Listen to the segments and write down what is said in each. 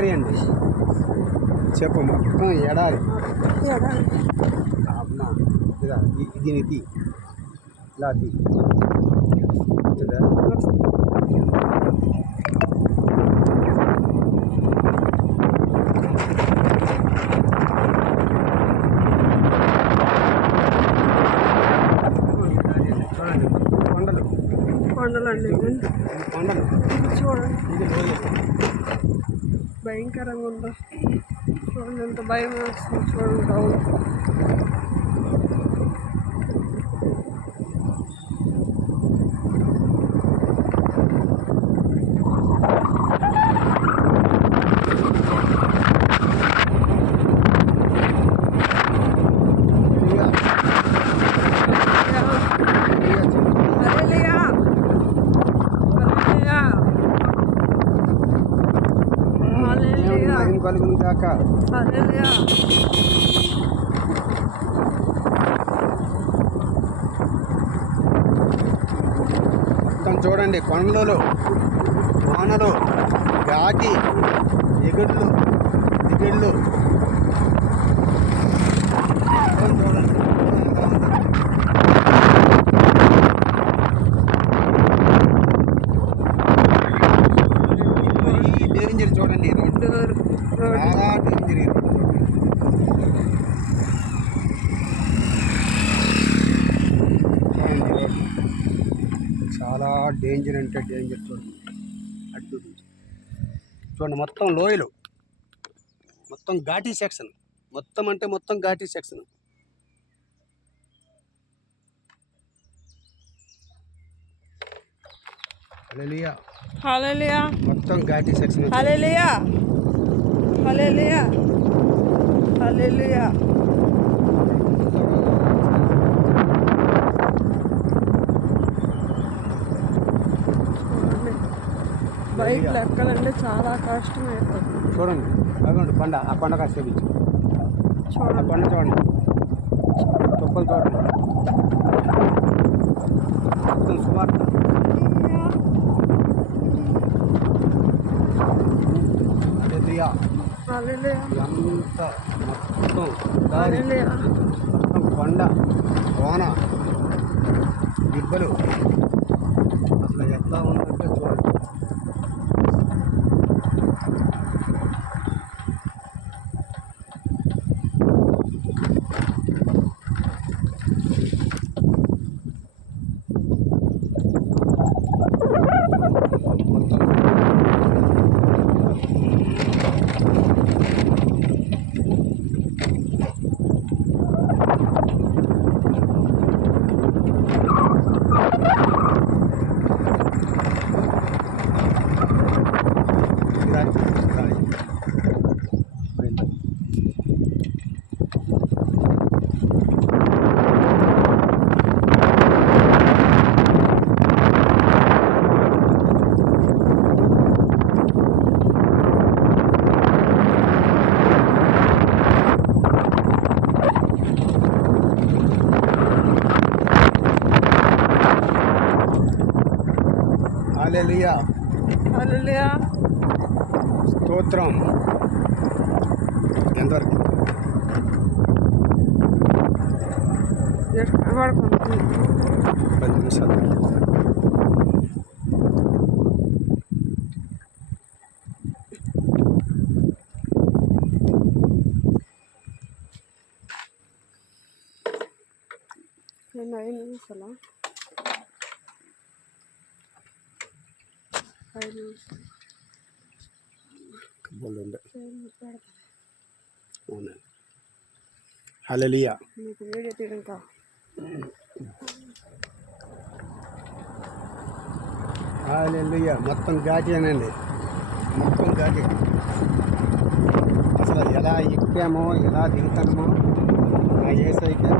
ఎడారి అండి. చెప్పు మొత్తం ఎడారి. దీని తీ ఇలా తీ కొండలండి కొండలు చూడండి, భయంకరంగా ఉందా చూడండి, ఎంత భయం వేస్తుంది చూడండి. రావు కలుగును కాక. మొత్తం చూడండి, కొండలు, వానలు, ఘాటి, ఎగుళ్ళు, దిగుళ్ళు. మొత్తం చూడండి. డేంజర్ చూడండి, రోడ్డు చాలా డేంజర్. చాలా డేంజర్ అంటే డేంజర్. చూడండి అటు చూడండి, మొత్తం లోయలు, మొత్తం ఘాటీ సెక్షన్, మొత్తం అంటే మొత్తం ఘాటీ సెక్షన్. హల్లెలూయా, హల్లెలూయా, మొత్తం ఘాటీ సెక్షన్. హల్లెలూయా, హల్లెలూయా, హల్లెలూయా. బైక్లు ఎక్కాలంటే చాలా కష్టమైపోతుంది. చూడండి అదిగోండి కొండ, ఆ కొండ కాస్త చూపించు. ఆ కొండ చూడండి, తుప్పలు చూడండి, మొత్తం సుమారు అంతా మొత్తం కొండ, కోన, దిబ్బలు. అసలు ఎట్లా ఉందంటే చూడండి. హల్లెలూయా, హల్లెలూయా, స్తోత్రం. ఎంతవరకు కనబడుతుంది? 10 నిమిషాలు. నేను 5 నిమిషాలా? 5 నిమిషాలు. హల్లెలూయా, మీకు వీడియో తీయడం కా. హల్లెలూయా, మొత్తం ఘాటి అనండి, మొత్తం ఘాటి. అసలు ఎలా ఎక్కామో ఎలా దిగుతామో ఆ యేసయ్యకే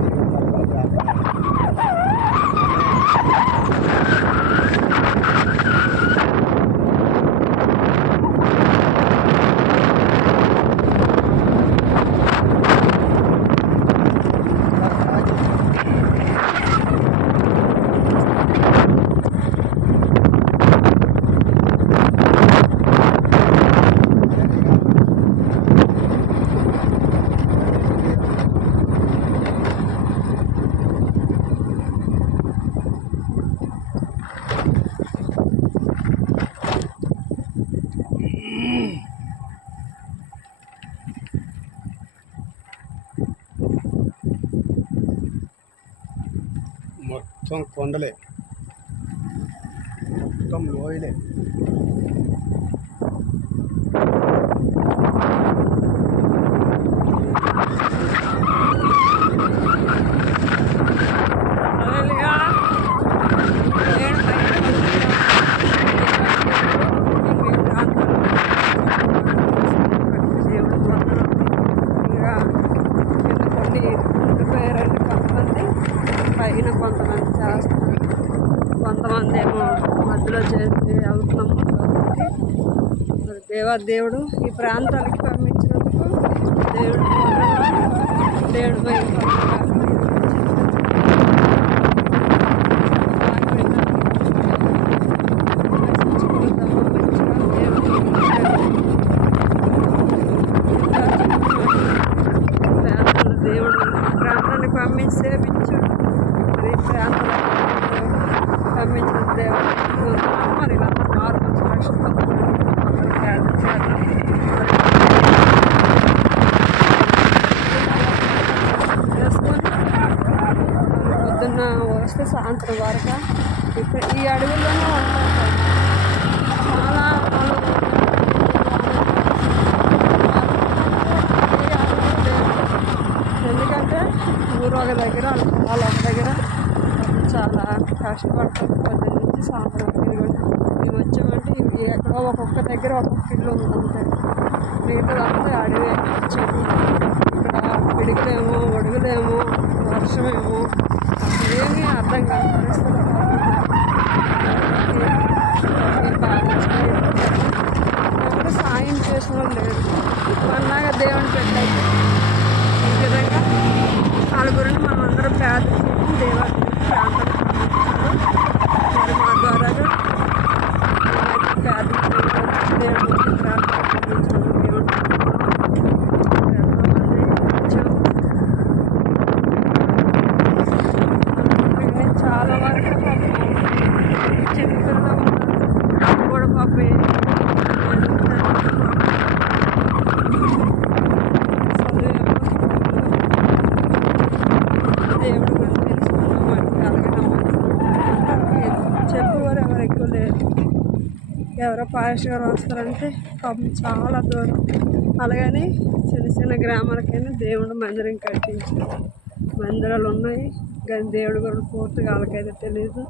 మొత్తం కొండలే, మొత్తం లోయలే. హల్లెలూయా. దేవుడు పైన దేవుడు వందనాలు. ఇంకా కింద కొన్ని ఉండిపోయారండి కొంతమంది, పైన కొంతమంది చేస్తున్నారు, కొంతమంది ఏమో మధ్యలో చేసి వెళ్తున్నాము కాబట్టి. మరి దేవుడు ఈ ప్రాంతానికి పంపించినందుకు దేవుడు దేవుడు దేవుడు ప్రాంతాన్ని పంపించి సేవించాడు. మరి ప్రాంతాన్ని పంపించిన దేవుడు మరి ఇలా మార్పు రక్షణ ప్రార్థన చేద్దాం. చేసుకొని పొద్దున్న వస్తే సాయంత్రం వరకు ఇక్కడ ఈ అడవుల్లోనే ఉంటారు. చాలా ఎందుకంటే ఊరు ఒక దగ్గర వాళ్ళు ఒక దగ్గర చాలా కష్టపడతారు. పొద్దున్న నుంచి సాయంత్రం వరకు. మేము వచ్చామంటే ఇవి ఎక్కడో ఒక్కొక్క దగ్గర ఒక్కొక్క ఇల్లు ఉంది అంతే. మిగతాదంతా అడవే చెట్లు. ఇక్కడ పిడుగులేమో ఒడుగులేమో వర్షమేమో ఏమీ అర్థం కాదు పరిస్థితులు. అంటే సాయం చేసిన వాళ్ళు లేదు. మనలాగా దేవుని పెట్టయితే ఈ విధంగా నలుగురిని మనం అందరం ప్రార్థించుకుంటాం. దేవాలయం ప్రాంతాన్ని మరి మా ద్వారా ప్రార్థించుకుంటాం. దేవుడి గురించి ప్రార్థించుకుంటాం. చాలా వరకు చిన్నపిల్లలు ఉన్నారు కూడా పాపే దేవుడి గురించి తెలుసుకున్నాం. వాటికి అడగడం చెప్పేవారు ఎవరు ఎక్కువ లేరు. ఎవరో పాస్టర్ గారు వస్తారంటే పాపం చాలా దూరం. అలాగని చిన్న చిన్న గ్రామాలకైనా దేవుడు మందిరం కట్టించారు. మందిరాలు ఉన్నాయి కానీ దేవుడి గురించి పూర్తిగా వాళ్ళకైతే తెలియదు.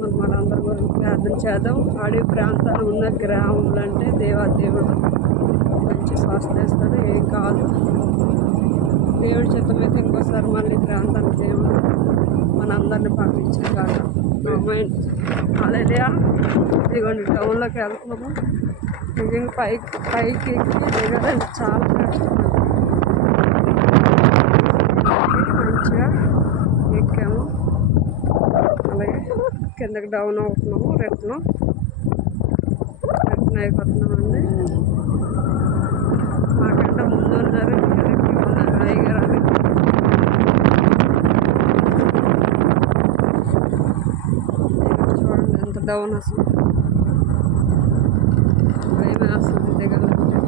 మనం మనందరి గురించి ప్రార్థన చేద్దాం. అడవి ప్రాంతాలు ఉన్న గ్రామంలో అంటే దేవుడు మంచి స్వస్థ ఇస్తాడు. ఏం కాదు. దేవుడి చిత్తమైతే ఇంకోసారి మళ్ళీ ప్రాంతానికి దేవుడు మనందరిని పంపించారు కాదు. మైండ్ హల్లెలూయా. ఇదిగోండి టౌన్లోకి వెళ్తున్నాము. నిజంగా పైకి ఎక్కి దిగదండి చాలా కష్టం. మంచిగా ఎక్కాము. అలాగే కిందకి డౌన్ అవుతున్నాము. రిటర్న్ అయిపోతున్నామండి. మాకంటే ముందు ఉన్నారు, వెనక్కి ఉన్నారు అయ్యగారు. చూడండి ఎంత డౌన్ అసలు. భయం వేస్తుంది దిగాలంటే.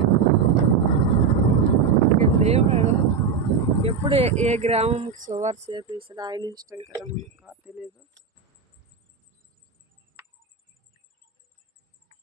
దేవుడు ఎప్పుడు ఏ గ్రామంకి సువార్త చేపిస్తాడు ఆయన ఇష్టం కదా మనకు.